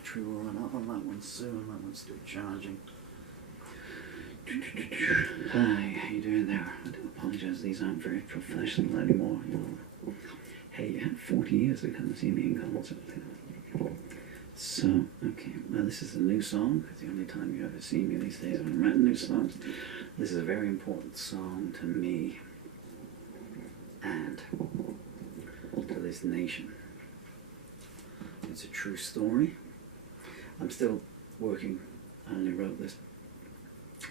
battery will run out on that one soon. That one's still charging. Hi, how you doing there? I do apologise, these aren't very professional anymore, you know. Hey, 40 years ago, come see me in concert. So, okay, well, this is a new song. It's the only time you ever see me these days when I'm writing new songs. This is a very important song to me and to this nation. It's a true story. I'm still working. I only wrote this.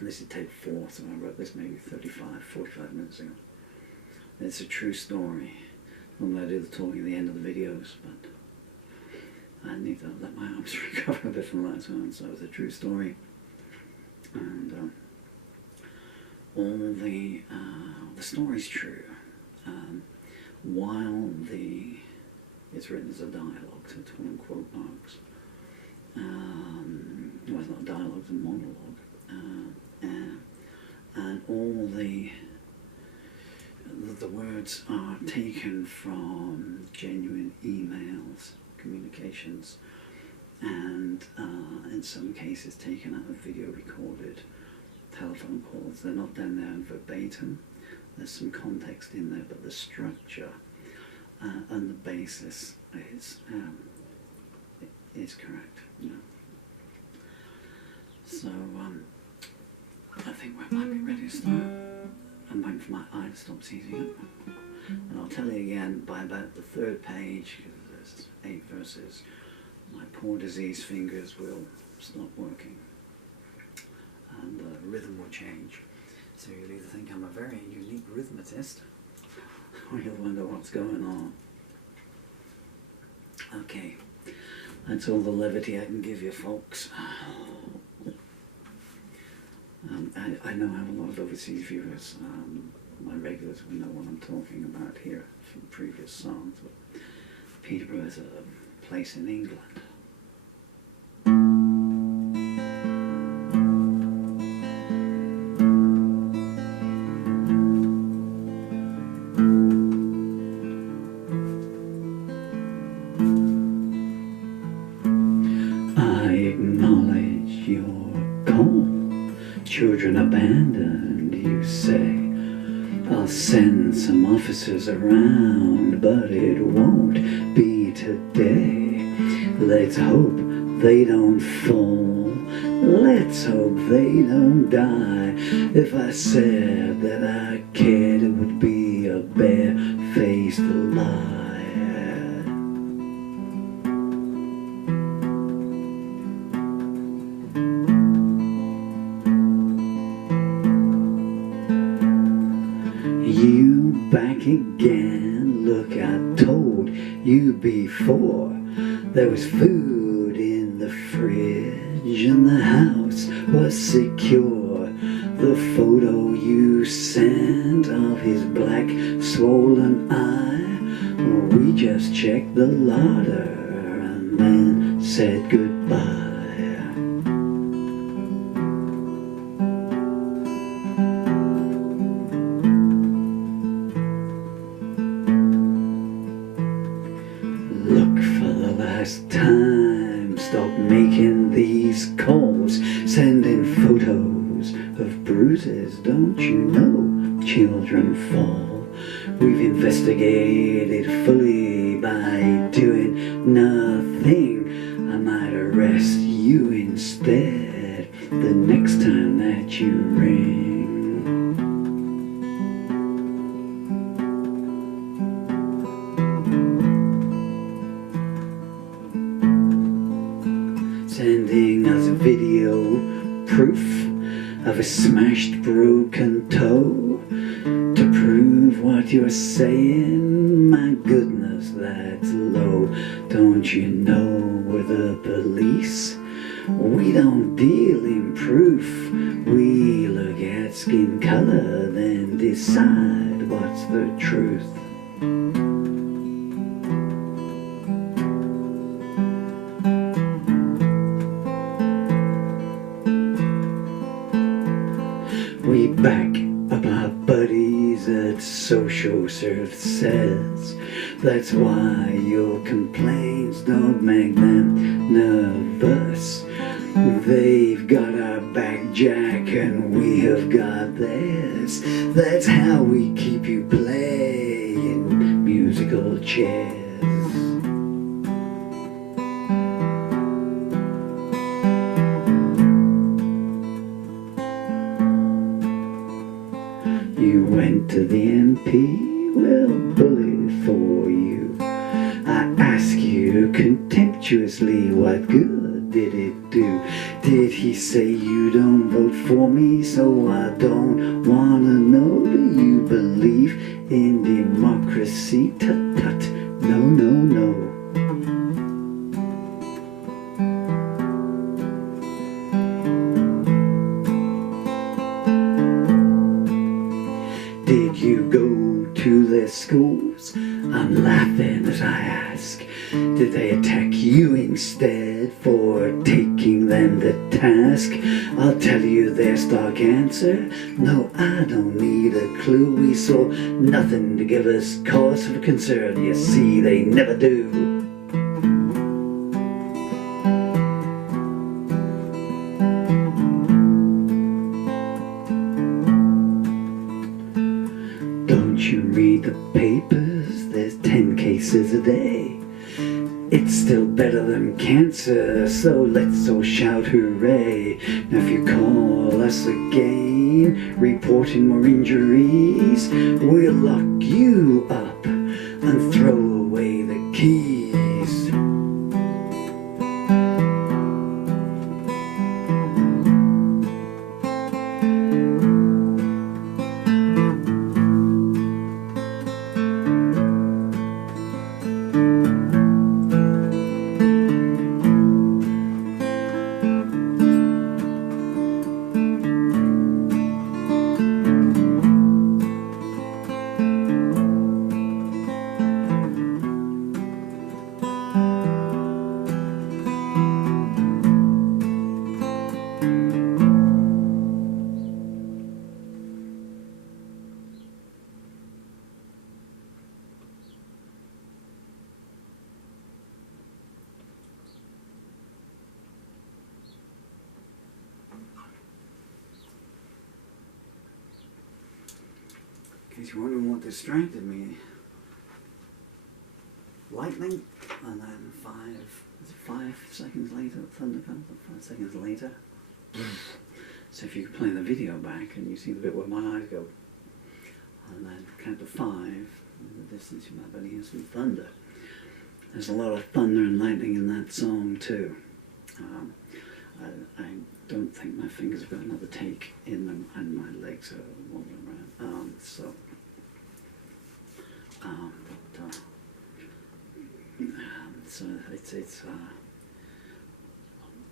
This is take 4, so I wrote this maybe 45 minutes ago. It's a true story. Normally I do the talking at the end of the videos, but I need to let my arms recover a bit from that one, so it's a true story. And all the story's true. While it's written as a dialogue, so it's one quote marks. Well, it's not a dialogue, it's a monologue. And all the words are taken from genuine emails, communications, and in some cases taken out of video recorded telephone calls. They're not down there in verbatim. There's some context in there, but the structure and the basis is correct. You know. So I think we might be ready to start. I'm waiting for my eye to stop seizing up. And I'll tell you again, by about the 3rd page, because there's 8 verses, my poor diseased fingers will stop working. And the rhythm will change. So you'll either think I'm a very unique rhythmatist, or you'll wonder what's going on. Okay, that's all the levity I can give you, folks. I know I have a lot of overseas viewers. My regulars will know what I'm talking about here from previous songs. But Peterborough is a place in England. I acknowledge your call. Children abandoned, you say. I'll send some officers around, but it won't be today. Let's hope they don't fall. Let's hope they don't die. If I said that I cared, it would be a bare-faced lie. You back again, look, I told you before. There was food in the fridge and the house was secure. The photo you sent of his black swollen eye, we just checked the larder and then said goodbye. Time, stop making these calls, sending photos of bruises. Don't you know children fall? We've investigated fully by doing nothing. I might arrest you instead the next time that you ring. Sending us video proof of a smashed broken toe to prove what you're saying. My goodness, that's low. Don't you know we're the police? We don't deal in proof. We look at skin color, then decide what's the truth. We back up our buddies at social services. That's why your complaints don't make them nervous. They've got our back, Jack, and we have got theirs. That's how we keep you playing musical chairs. You went to the MP, well, bully for you. I ask you contemptuously, what good did it do? Did he say you don't vote for me, so I don't wanna know? Do you believe in democracy? Tut tut, no, no, no. Did you go to their schools? I'm laughing as I ask. Did they attack you instead for taking them to task? I'll tell you their stark answer. No, I don't need a clue. We saw nothing to give us cause for concern. You see, they never do. Don't you read the papers? There's 10 cases a day. It's still better than cancer, so let's all shout hooray. Now if you call us again, reporting more injuries, we'll lock you up and throw away the keys. In case you're wondering what distracted me, lightning, and then 5 seconds later, thunder comes, 5 seconds later. So if you could play the video back and you see the bit where my eyes go, and then count to 5, in the distance you might be hear some thunder. There's a lot of thunder and lightning in that song too. I don't think my fingers have got another take in them, and my legs are wobbling around. So it's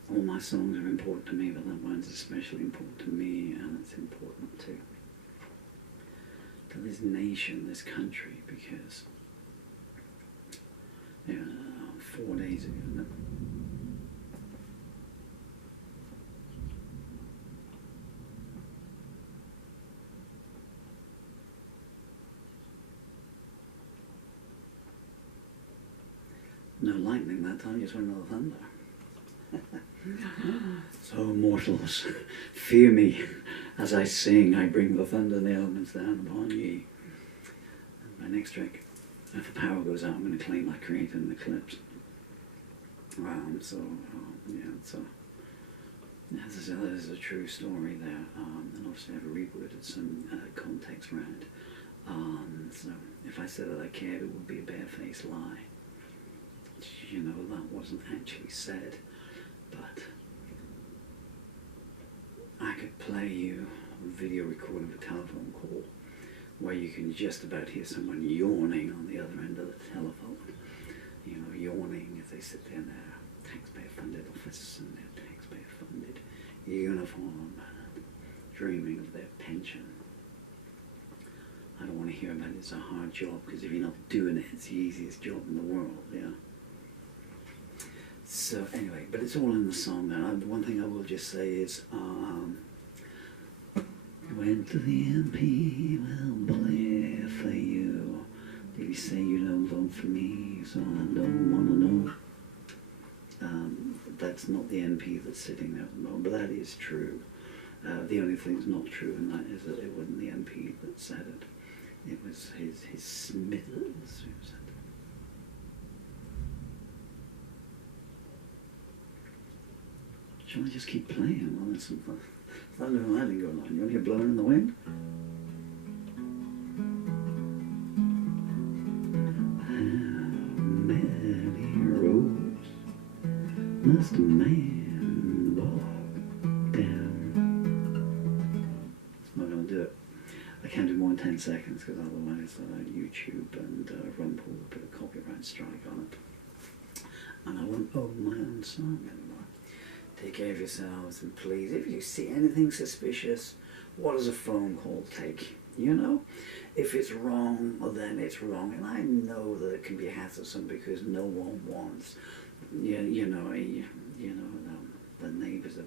all my songs are important to me, but that one's especially important to me, and it's important to this nation, this country, because 4 days ago. No lightning that time, just went another thunder. So mortals, fear me as I sing, I bring the thunder and the elements down upon ye. And my next trick, if the power goes out, I'm going to claim I created an eclipse. There's a true story there, and obviously I've reworded some context around. So if I said that I cared, it would be a barefaced lie. You know, that wasn't actually said, but I could play you a video recording of a telephone call where you can just about hear someone yawning on the other end of the telephone. You know, yawning as they sit there in their taxpayer-funded office and their taxpayer-funded uniform, dreaming of their pension. I don't want to hear about it's a hard job, because if you're not doing it, it's the easiest job in the world, yeah. So anyway, but it's all in the song now. One thing I will just say is, went to the MP, well, bully for you. Did he say you don't vote for me, so I don't want to know? That that's not the NP that's sitting there at the moment, but that is true. The only thing that's not true in that is that it wasn't the NP that said it. It was his Smithers who said it. Shall I just keep playing? Well, there's some thunder and lightning going on. You want to hear blowing in the wind? How many roads must a man walk down? I'm not going to do it. I can't do more than 10 seconds because otherwise YouTube and Rumble will put a copyright strike on it. And I won't own my own song anymore. Take care of yourselves, and please, if you see anything suspicious, what does a phone call take? You know? If it's wrong, well, then it's wrong. And I know that it can be hassle because no one wants, the neighbours are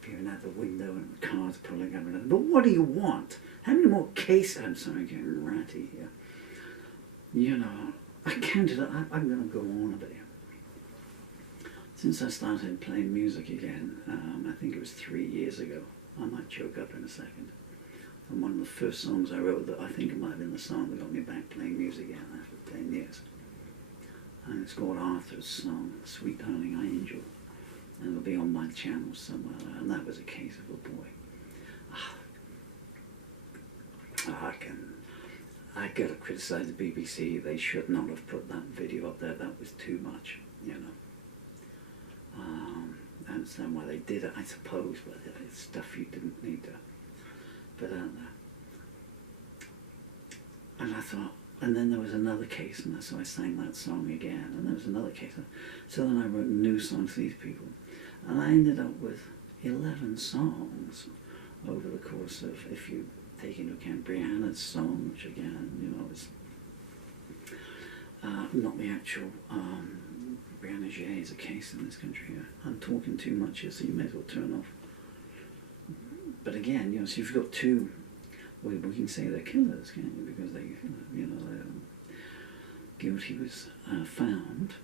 peering out the window and cars pulling up. But what do you want? How many more cases? I'm sorry, I'm getting ratty here. You know, I counted, I'm going to go on a bit. Since I started playing music again, I think it was 3 years ago. I might choke up in a second. And one of the first songs I wrote, that I think it might have been the song that got me back playing music again after 10 years. And it's called Arthur's song, Sweet Darling Angel. And it'll be on my channel somewhere. And that was a case of a boy. I gotta criticize the BBC. They should not have put that video up there. That was too much, you know. I understand why they did it, I suppose, but it's stuff you didn't need to put out there. And I thought, and then there was another case, and so I sang that song again, and there was another case. So then I wrote new songs for these people, and I ended up with 11 songs over the course of, if you take into account Brianna's song, which again, you know, is not the actual Brianna Jade's a case in this country. I'm talking too much here, so you may as well turn off. But again, you know, so if you've got two, well, we can say they're killers, can't you? Because they, you know, guilty was found.